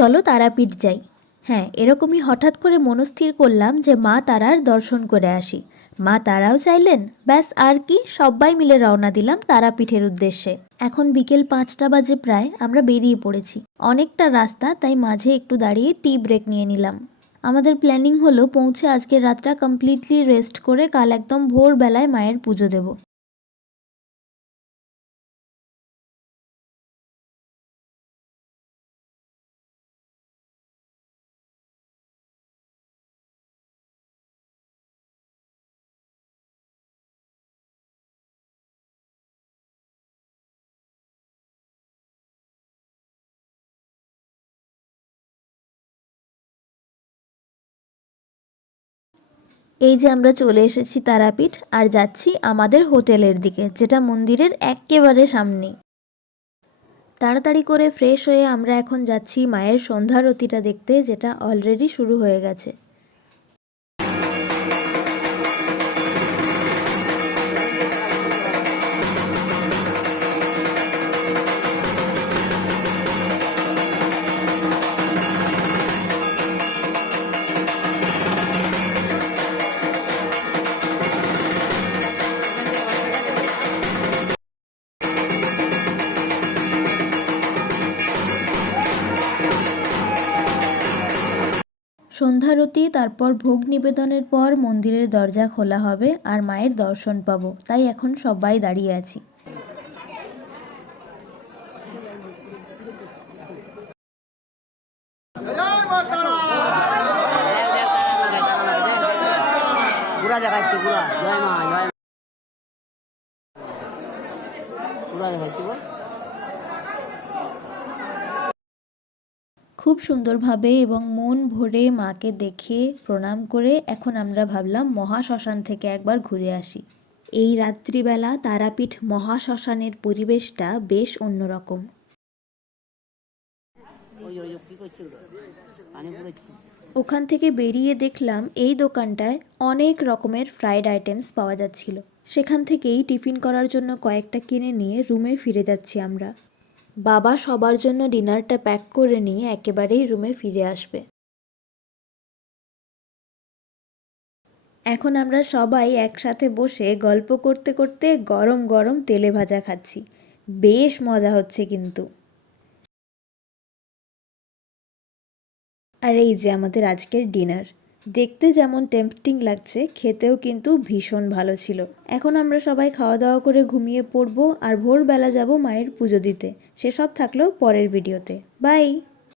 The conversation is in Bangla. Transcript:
চলো তারাপীঠ যাই। হ্যাঁ, এরকমই হঠাৎ করে মনস্থির করলাম যে মা তারার দর্শন করে আসি। মা তারাও চাইলেন, ব্যাস আর কি, সবাই মিলে রওনা দিলাম তারাপীঠের উদ্দেশ্যে। এখন বিকেল 5টা বাজে প্রায়, আমরা বেরিয়ে পড়েছি। অনেকটা রাস্তা, তাই মাঝে একটু দাঁড়িয়ে টি ব্রেক নিয়ে নিলাম। আমাদের প্ল্যানিং হলো পৌঁছে আজকের রাতটা কমপ্লিটলি রেস্ট করে কাল একদম ভোরবেলায় মায়ের পুজো দেব। এই যে আমরা চলে এসেছি তারাপীঠ, আর যাচ্ছি আমাদের হোটেলের দিকে, যেটা মন্দিরের একেবারে সামনেই। তাড়াতাড়ি করে ফ্রেশ হয়ে আমরা এখন যাচ্ছি মায়ের সন্ধ্যারতিটা দেখতে, যেটা অলরেডি শুরু হয়ে গেছে। সন্ধ্যারতি, তারপর ভোগ নিবেদনের পর মন্দিরের দরজা খোলা হবে আর মায়ের দর্শন পাবো, তাই এখন সবাই দাঁড়িয়ে আছি। খুব সুন্দরভাবে এবং মন ভরে মাকে দেখে প্রণাম করে এখন আমরা ভাবলাম মহাশ্মশান থেকে একবার ঘুরে আসি। এই রাত্রিবেলা তারাপীঠ মহাশ্মশানের পরিবেশটা বেশ অন্যরকম। ওখান থেকে বেরিয়ে দেখলাম এই দোকানটায় অনেক রকমের ফ্রাইড আইটেমস পাওয়া যাচ্ছিল। সেখান থেকেই টিফিন করার জন্য কয়েকটা কিনে নিয়ে রুমে ফিরে যাচ্ছি আমরা। বাবা সবার জন্য ডিনারটা প্যাক করে নিয়ে একেবারেই রুমে ফিরে আসবে। এখন আমরা সবাই একসাথে বসে গল্প করতে করতে গরম গরম তেলে ভাজা খাচ্ছি। বেশ মজা হচ্ছে কিন্তু। আর এই যে আমাদের আজকের ডিনার, দেখতে যেমন টেম্পটিং লাগছে, খেতেও কিন্তু ভীষণ ভালো ছিল। এখন আমরা সবাই খাওয়া দাওয়া করে ঘুমিয়ে পড়বো আর ভোরবেলা যাব মায়ের পুজো দিতে। সেসব থাকলেও পরের ভিডিওতে। বাই।